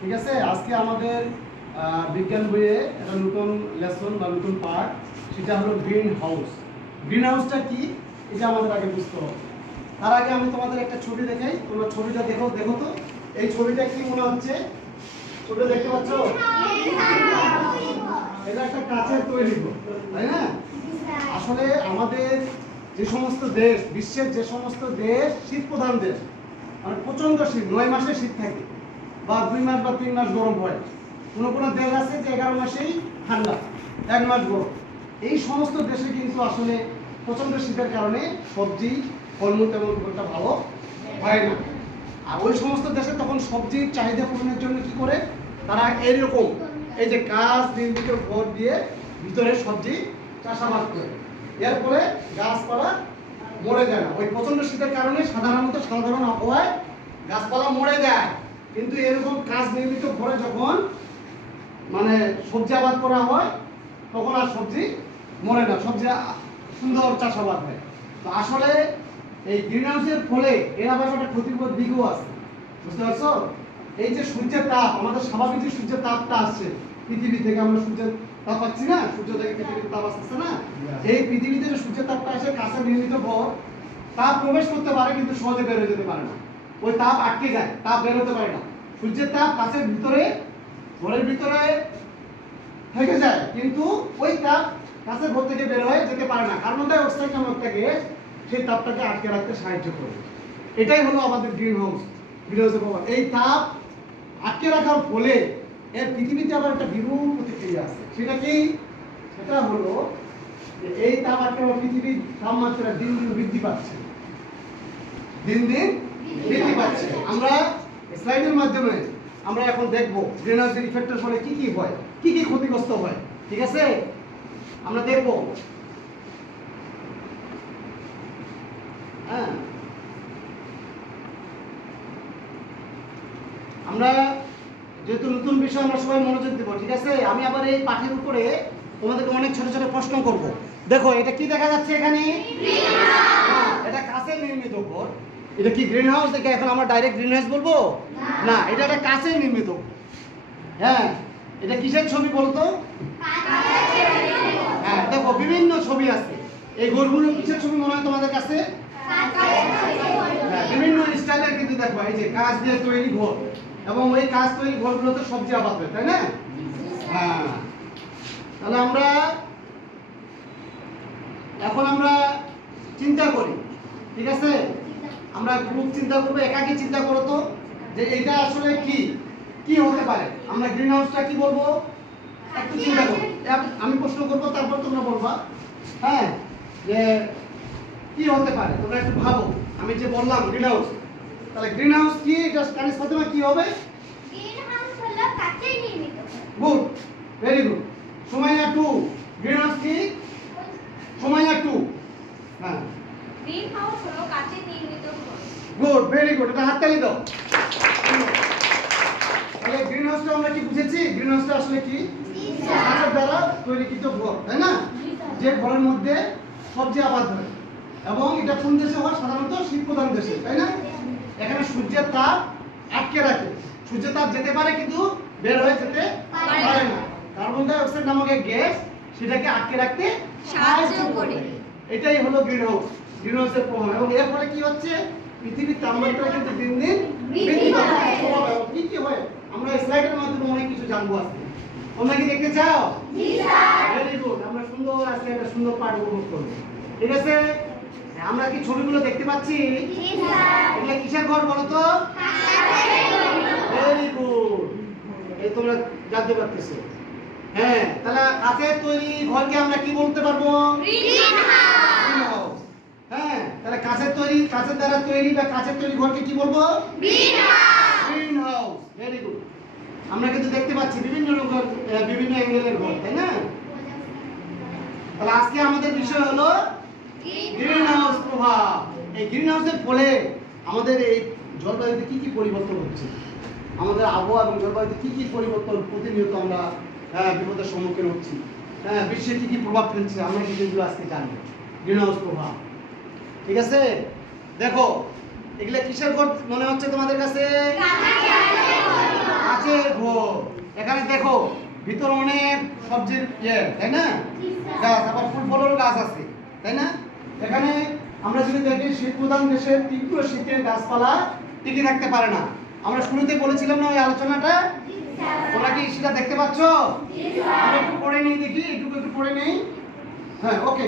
ঠিক আছে। আজকে আমাদের বিজ্ঞান বইয়ে একটা নতুন লেসন বা নতুন পার্ট, সেটা হলো গ্রিন হাউস। গ্রিন হাউসটা কি এটা আমাদের আগে বুঝতে হবে। তার আগে আমি তোমাদের একটা ছবি দেখাই, তোমরা ছবিটা দেখো তো। এই ছবিটা কি মনে হচ্ছে? ছবিটা দেখতে পাচ্ছ? এটা একটা কাচের তৈরি ঘর, তাই না? আসলে আমাদের যে সমস্ত দেশ, বিশ্বের যে সমস্ত দেশ শীত প্রধান দেশ, মানে প্রচন্ড শীত, 9 মাসে শীত থাকে, বা 2 মাস বা 3 মাস গরম হয়। কোনো দেশ আছে যে 11 মাসেই ঠান্ডা, 1 মাস গরম। এই সমস্ত দেশে কিন্তু আসলে প্রচন্ড শীতের কারণে সবজি ফলমূল তেমন খুব একটা ভালো হয় না। আর ওই সমস্ত দেশে তখন সবজির চাহিদা পূরণের জন্য কি করে, তারা এইরকম এই যে গাছ নির্মিত ঘর দিয়ে ভিতরে সবজি চাষাবাদ করে। এর ফলে গাছপালা মরে যায় না। ওই প্রচন্ড শীতের কারণে সাধারণ আবহাওয়ায় গাছপালা মরে যায়, কিন্তু এরকম কাজ নির্মিত ঘরে যখন মানে সবজি আবাদ করা হয় তখন আর সবজি মরে না, সবজি সুন্দর চাষাবাদ হয়। তো আসলে এই গ্রিন হাউসের ফলে এর আবার একটা ক্ষতিকর দিকও আছে, বুঝতে পারছো? এই যে সূর্যের তাপ, আমাদের স্বাভাবিক যে সূর্যের তাপটা আসছে পৃথিবী থেকে, আমরা সূর্যের তাপ পাচ্ছি না, সূর্য থেকে পৃথিবীর তাপ আসছে না, এই পৃথিবীতে যে সূর্যের তাপটা আসে কাছে নির্মিত ঘর, তাপ প্রবেশ করতে পারে কিন্তু সহজে বের হয়ে যেতে পারে না। ওই তাপ আটকে যায়, তাপ বের হতে পারে না। সূর্যের তাপ কাছের ভিতরে, ঘরের ভিতরে থেকে যায়, কিন্তু ওই তাপ কাছের ঘর থেকে বের হয়ে যেতে পারে না। কার্বন ডাই অক্সাইড নামক একটা গ্যাস সেই তাপটাকে আটকে রাখতে সাহায্য করে। এটাই হলো আমাদের গ্রিন হাউসের প্রভাব। এই তাপ আটকে রাখার ফলে এর পৃথিবীতে আবার একটা বিরূপ প্রতিক্রিয়া আছে। সেটা কি? সেটা হলো যে এই তাপ আটকে রাখা পৃথিবীর তাপমাত্রা দিন দিন বৃদ্ধি পাচ্ছে, দিন দিন বৃদ্ধি পাচ্ছে। আমরা স্লাইডের মাধ্যমে আমরা এখন দেখবো গ্রিন হাউসের ইফেক্টের ফলে কি কি হয়, কি কি ক্ষতিগ্রস্ত হয়। ঠিক আছে, আমরা দেখবো। হ্যাঁ, আমরা যেহেতু নতুন বিষয় আমরা সবাই মনোযোগ দেবো। ঠিক আছে, আমি আবার এই পাঠের উপরে তোমাদেরকে অনেক ছোট ছোট প্রশ্ন করব। দেখো এটা কি দেখা যাচ্ছে এখানে? এটা কাঁচের নির্মিত ঘর। এটা কি গ্রিন হাউস? দেখে এখন আমরা ডাইরেক্ট গ্রিন হাউস বলবো না, এটা একটা কাঁচের নির্মিত। হ্যাঁ, এটা কিসের ছবি বলতো? হ্যাঁ, দেখো বিভিন্ন ছবি আছে। এই ঘরগুলো কিসের ছবি মনে হয় তোমাদের কাছে? হ্যাঁ, বিভিন্ন স্টাইলের, কিন্তু দেখো এই যে কাঁচ দিয়ে তৈরি ঘর, এবং ওই কাঁচ তৈরি ঘরগুলোতে সবজি আবাদ হয়, তাই না? হ্যাঁ, তাহলে এখন আমরা চিন্তা করি। ঠিক আছে, আমরা গ্রুপ চিন্তা করবো, একাকী চিন্তা করো তো, যে এটা আসলে কি কি হতে পারে। আমরা গ্রিন হাউসটা কি বলবো একটু চিন্তা করো। আমি প্রশ্ন করবো, তারপর তোমরা বলবা। হ্যাঁ, যে কি হতে পারে তোমরা একটু ভাবো। আমি যে বললাম গ্রিন হাউস, তাহলে গ্রিন হাউস কি? জাস্ট কানিস ফাতেমা কি হবে? গ্রিন হাউস হলো কাঁচের নির্মিত। Good, very good. Sumaiya 2, green house কি? সুমাইয়া 2। হ্যাঁ, গ্রিন হাউস হলো কাঁচের নির্মিত ঘর। Good, very good. এটা হাততালি দাও। তাহলে গ্রিন হাউসটা আমরা কি বুঝেছি? গ্রিন হাউসটা আসলে কি? কাঁচের দ্বারা তৈরিকৃত ঘর, তাই না? যে ঘরের মধ্যে সবজি আবাদ হয়, এবং এটা কোন দেশে হয়? সাধারণত শীত প্রধান দেশে, তাই না? এখানে সূর্যের তাপ আটকে রাখে, সূর্যের তাপ যেতে পারে কিন্তু বের হয়ে যেতে পারে না। কার্বন ডাই অক্সাইড নামক এক গ্যাস সেটাকে আটকে রাখতে সাহায্য করে। এটাই হলো গ্রিন হাউস, গ্রিন হাউসের প্রভাব। এবং এর ফলে কি হচ্ছে? পৃথিবীর তাপমাত্রা কিন্তু দিন দিন বৃদ্ধি পাচ্ছে। কি কি হয় আমরা স্লাইডের মাধ্যমে অনেক কিছু জানবো আজকে। তোমরা কি দেখতে চাও? জি স্যার। Very good. আমরা সুন্দর আজকে একটা সুন্দর পাঠ উপভোগ করব। ঠিক আছে, আমরা কি ছবিগুলো দেখতে পাচ্ছি? জি স্যার। এগুলো কিসের ঘর বলো তো? ভেরি গুড, এই তোমরা জানতে পারতেছো। হ্যাঁ, তাহলে কাঁচের তৈরি ঘরকে আমরা কি বলতে পারবো? Green house. হ্যাঁ, তাহলে কাঁচের দ্বারা তৈরি বা কাঁচের তৈরি ঘরকে কি বলবো? Green house. Green house. Very good. আমরা কিন্তু দেখতে পাচ্ছি বিভিন্ন রকম বিভিন্ন অ্যাঙ্গেলের ঘর, তাই না? তাহলে আজকে আমাদের বিষয় হলো গ্রিন হাউস প্রভাব। এই গ্রিন হাউসের ফলে আমাদের এই জলবায়ুতে কি কি পরিবর্তন হচ্ছে, আমাদের আবহাওয়া এবং জলবায়ুতে কি কি পরিবর্তন প্রতিনিয়ত আমরা বিপদের সম্মুখীন হচ্ছি, হ্যাঁ, বিশ্বে কি কি প্রভাব ফেলছে, আমরা কিন্তু এগুলো আজকে জানবো। গ্রিন হাউস প্রভাব। ঠিক আছে, দেখো এগুলা কিসের ঘর মনে হচ্ছে তোমাদের কাছে? কাঁচের দেখো ভিতরে অনেক সবজির তাই না, গাছ, আবার ফুল ফলেরও গাছ আছে, তাই না? এখানে আমরা যদি দেখি শীত প্রধান দেশের তীব্র শীতে গাছপালা টিকে থাকতে পারে না। আমরা শুরুতে বলেছিলাম না ওই আলোচনাটা, তোমরা কি সেটা দেখতে পাচ্ছ? আমরা একটু পড়ে নিই, দেখি একটু পড়ে নেই। হ্যাঁ, ওকে।